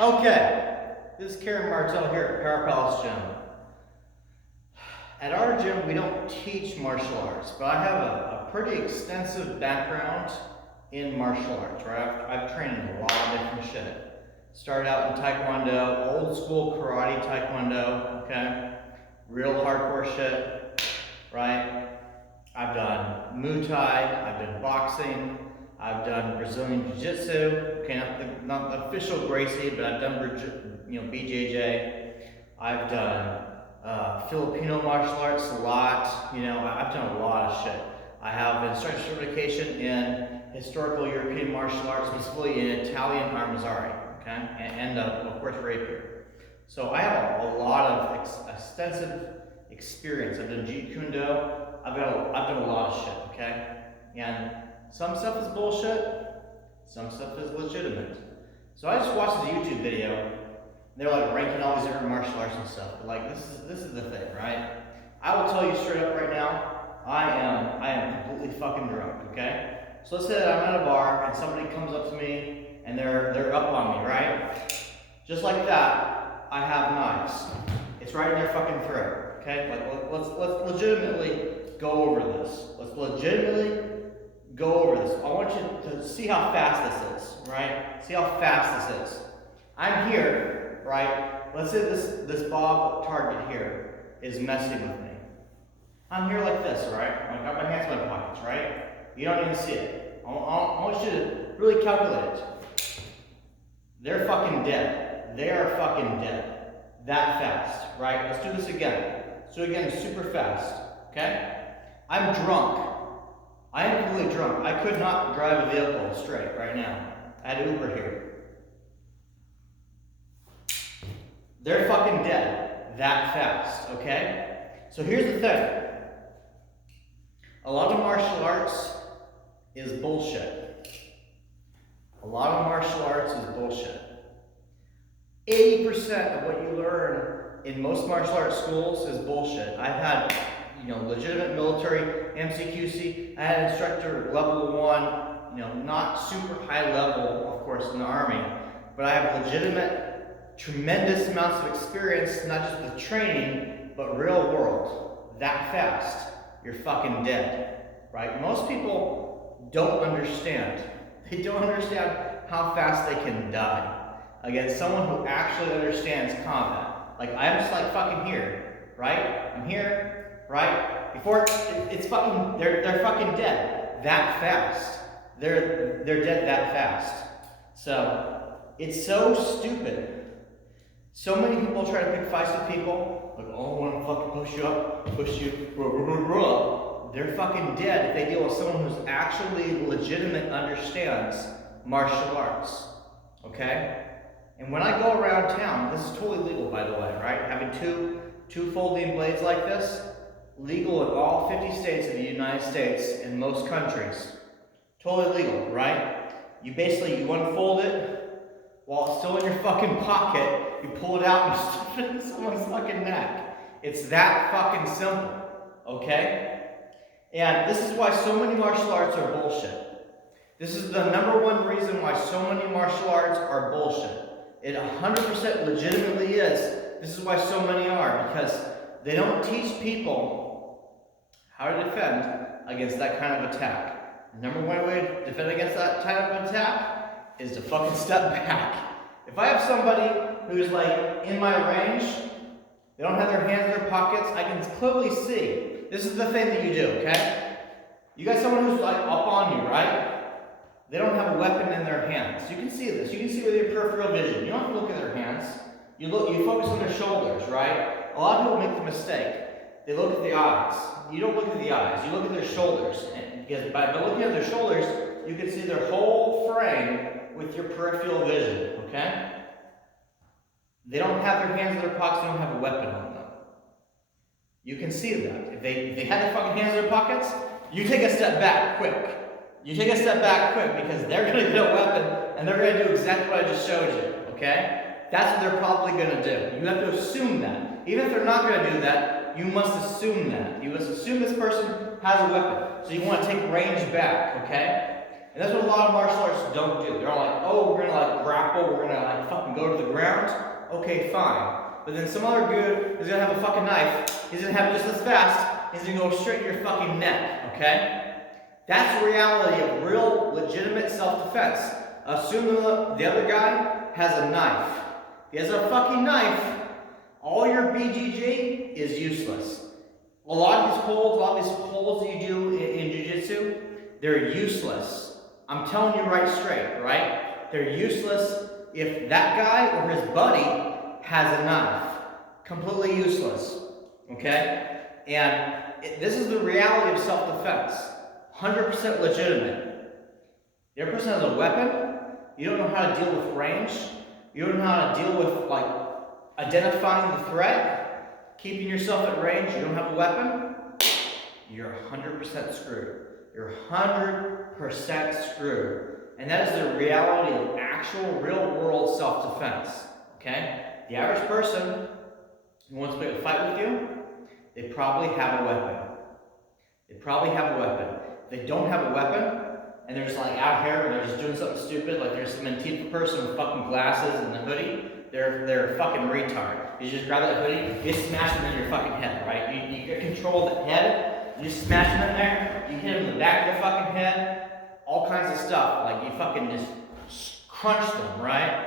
Okay, this is Karen Martell here at Parapalace Gym. At our gym, we don't teach martial arts, but I have a pretty extensive background in martial arts, right? I've trained in a lot of different shit. Started out in Taekwondo, old school karate Taekwondo, okay? Real hardcore shit, right? I've done Muay Thai, I've done boxing, I've done Brazilian Jiu-Jitsu, okay, not the official Gracie, but I've done BJJ. I've done Filipino martial arts a lot. I've done a lot of shit. I have instructor certification in historical European martial arts, specifically in Italian armazzari, okay, and of course rapier. So I have a lot of extensive experience. I've done Jeet Kune Do. I've done a lot of shit, okay? And some stuff is bullshit, some stuff is legitimate. So I just watched this YouTube video, and they're like ranking all these different martial arts and stuff. But like this is the thing, right? I will tell you straight up right now, I am completely fucking drunk, okay? So let's say that I'm at a bar and somebody comes up to me and they're up on me, right? Just like that, I have knives. It's right in their fucking throat, okay? Like let's legitimately go over this. Let's legitimately go over this. I want you to see how fast this is, right? See how fast this is. I'm here, right? Let's say this Bob target here is messing with me. I'm here like this, right? I've got my hands in my pockets, right? You don't even see it. I want you to really calculate it. They're fucking dead. They are fucking dead. That fast, right? Let's do this again. Let's do it again super fast, okay? I'm drunk. I am completely drunk. I could not drive a vehicle straight right now. I had Uber here. They're fucking dead that fast, okay? So here's the thing. A lot of martial arts is bullshit. A lot of martial arts is bullshit. 80% of what you learn in most martial arts schools is bullshit. I've had legitimate military MCQC. I had instructor level 1, not super high level, of course, in the Army, but I have legitimate, tremendous amounts of experience, not just with training, but real world. That fast, you're fucking dead, right? Most people don't understand. They don't understand how fast they can die against someone who actually understands combat. Like, I'm just like fucking here, right? I'm here. Right? Before it's fucking, they're fucking dead that fast. They're dead that fast. So it's so stupid. So many people try to pick fights with people. Like, oh, I want to fucking push you up, push you, blah, blah, blah, blah. They're fucking dead if they deal with someone who's actually legitimate, understands martial arts. Okay? And when I go around town, this is totally legal, by the way, right? Having two folding blades like this. Legal in all 50 states of the United States and most countries. Totally legal, right? You unfold it while it's still in your fucking pocket, you pull it out and you stuff it in someone's fucking neck. It's that fucking simple, okay? And this is why so many martial arts are bullshit. This is the number one reason why so many martial arts are bullshit. It 100% legitimately is. This is why so many are, because they don't teach people how to defend against that kind of attack. The number one way to defend against that type of attack is to fucking step back. If I have somebody who's like in my range, they don't have their hands in their pockets, I can clearly see. This is the thing that you do, okay? You got someone who's like up on you, right? They don't have a weapon in their hands. You can see this. You can see with your peripheral vision. You don't have to look at their hands. You focus on their shoulders, right? A lot of people make the mistake. They look at the eyes. You don't look at the eyes. You look at their shoulders. And because by looking at their shoulders, you can see their whole frame with your peripheral vision, okay? They don't have their hands in their pockets. They don't have a weapon on them. You can see that. If they had their fucking hands in their pockets, you take a step back quick. You take a step back quick because they're going to get a weapon and they're going to do exactly what I just showed you, okay? That's what they're probably going to do. You have to assume that. Even if they're not going to do that, you must assume that. You must assume this person has a weapon. So you want to take range back, okay? And that's what a lot of martial arts don't do. They're all like, oh, we're gonna like grapple, we're gonna like fucking go to the ground. Okay, fine. But then some other dude is gonna have a fucking knife, he's gonna have it just as fast, he's gonna go straight to your fucking neck, okay? That's the reality of real, legitimate self-defense. Assume the other guy has a knife. If he has a fucking knife, all your BJJ is useless. A lot of these holds that you do in jiu-jitsu, they're useless. I'm telling you right straight, right? They're useless if that guy or his buddy has a knife. Completely useless, okay? And this is the reality of self-defense. 100% legitimate. The other person has a weapon, you don't know how to deal with range, you don't know how to deal with like identifying the threat, keeping yourself at range, you don't have a weapon, you're 100% screwed. You're 100% screwed. And that is the reality of actual real world self-defense. Okay? The average person who wants to make a fight with you, they probably have a weapon. They probably have a weapon. If they don't have a weapon, and they're just like out here and they're just doing something stupid, like there's some Antifa person with fucking glasses and a hoodie, they're a fucking retard. You just grab that hoodie, you just smash them in your fucking head, right? You get control of the head, you just smash them in there, you hit them in the back of the fucking head, all kinds of stuff. Like you fucking just crunch them, right?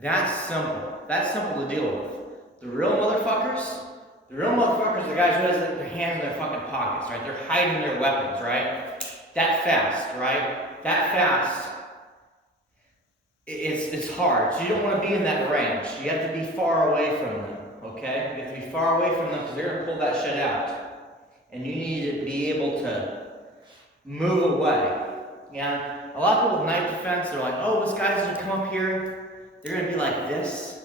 That's simple. That's simple to deal with. The real motherfuckers are the guys who has their hands in their fucking pockets, right? They're hiding their weapons, right? That fast, right? That fast. It's hard. So you don't want to be in that range. You have to be far away from them, okay? You have to be far away from them because they're going to pull that shit out. And you need to be able to move away. Yeah, a lot of people with knife defense, they're like, oh, this guy's going to come up here. They're going to be like this.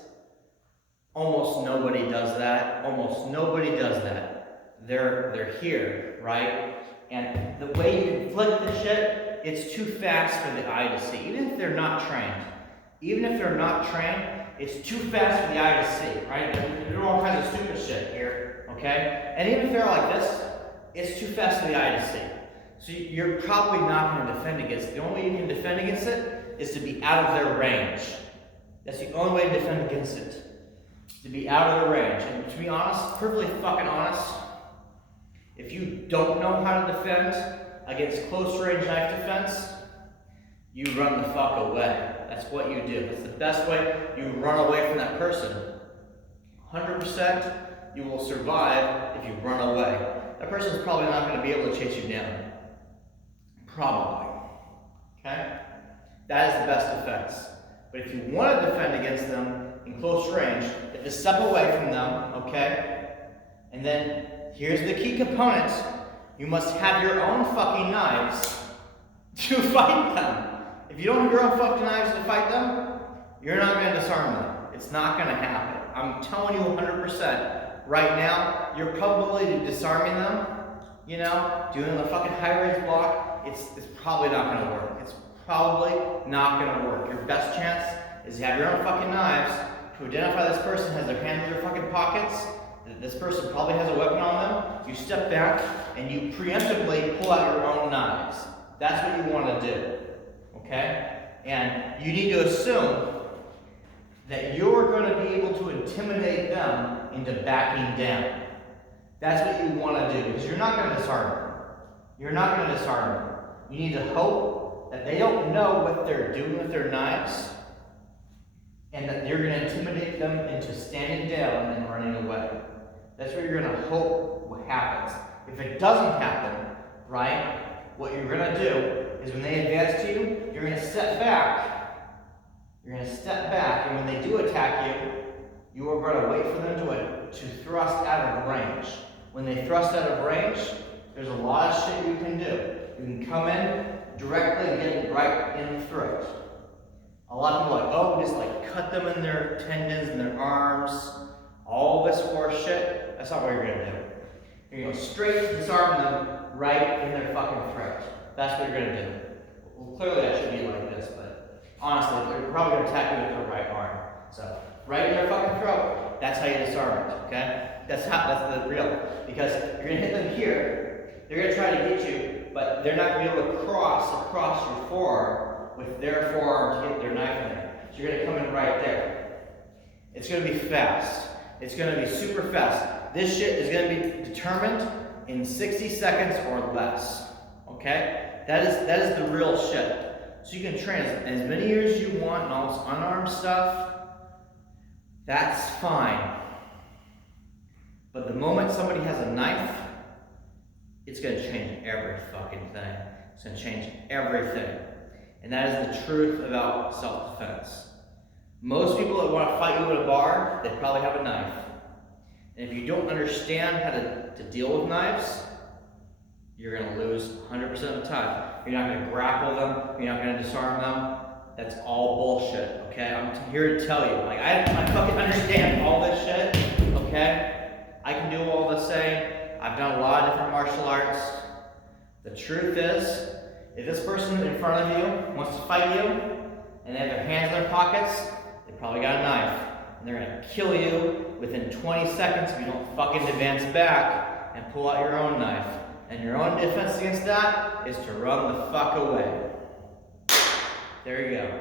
Almost nobody does that. Almost nobody does that. They're here, right? And the way you can flick the shit, it's too fast for the eye to see. Even if they're not trained. Even if they're not trained, it's too fast for the eye to see, right? They're doing all kinds of stupid shit here, okay? And even if they're like this, it's too fast for the eye to see. So you're probably not going to defend against it. The only way you can defend against it is to be out of their range. That's the only way to defend against it. To be out of their range. And to be honest, perfectly fucking honest, if you don't know how to defend against close range knife defense, you run the fuck away. That's what you do. That's the best way. You run away from that person. 100% you will survive if you run away. That person's probably not going to be able to chase you down. Probably. Okay? That is the best defense. But if you want to defend against them in close range, you have to step away from them, okay? And then, here's the key component. You must have your own fucking knives to fight them. If you don't have your own fucking knives to fight them, you're not going to disarm them. It's not going to happen. I'm telling you 100%. Right now, you're probably disarming them, you know, doing the fucking high range block. It's probably not going to work. It's probably not going to work. Your best chance is to have your own fucking knives to identify this person has their hands in their fucking pockets. This person probably has a weapon on them. You step back and you preemptively pull out your own knives. That's what you want to do, okay? And you need to assume that you're going to be able to intimidate them into backing down. That's what you want to do, because you're not going to disarm them. You're not going to disarm them. You need to hope that they don't know what they're doing with their knives, and that you're going to intimidate them into standing down and running away. That's what you're going to hope what happens. If it doesn't happen, right, what you're going to do is when they advance to you, you're going to step back. You're going to step back, and when they do attack you, you are going to wait for them to thrust out of range. When they thrust out of range, there's a lot of shit you can do. You can come in directly and get it right in the throat. A lot of people are like, oh, just like cut them in their tendons and their arms, all this horse shit. That's not what you're going to do. You're going to go straight disarm them right in their fucking throat. That's what you're going to do. Well, clearly that should be like this, but honestly, they're probably going to attack you with their right arm. So, right in their fucking throat, that's how you disarm it, okay? That's the real. Because you're going to hit them here, they're going to try to get you, but they're not gonna be able to cross across your forearm with their forearm to get their knife in there. So you're gonna come in right there. It's gonna be fast. It's gonna be super fast. This shit is gonna be determined in 60 seconds or less, okay? That is the real shit. So you can train as many years as you want and all this unarmed stuff, that's fine. But the moment somebody has a knife, it's gonna change every fucking thing. It's gonna change everything. And that is the truth about self-defense. Most people that wanna fight you at a bar, they probably have a knife. And if you don't understand how to deal with knives, you're gonna lose 100% of the time. You're not gonna grapple them, you're not gonna disarm them. That's all bullshit, okay? I'm here to tell you. Like, I fucking understand all this shit, okay? I can do all the same. I've done a lot of different martial arts. The truth is, if this person in front of you wants to fight you, and they have their hands in their pockets, they probably got a knife. And they're gonna kill you within 20 seconds if you don't fucking advance back and pull out your own knife. And your own defense against that is to run the fuck away. There you go.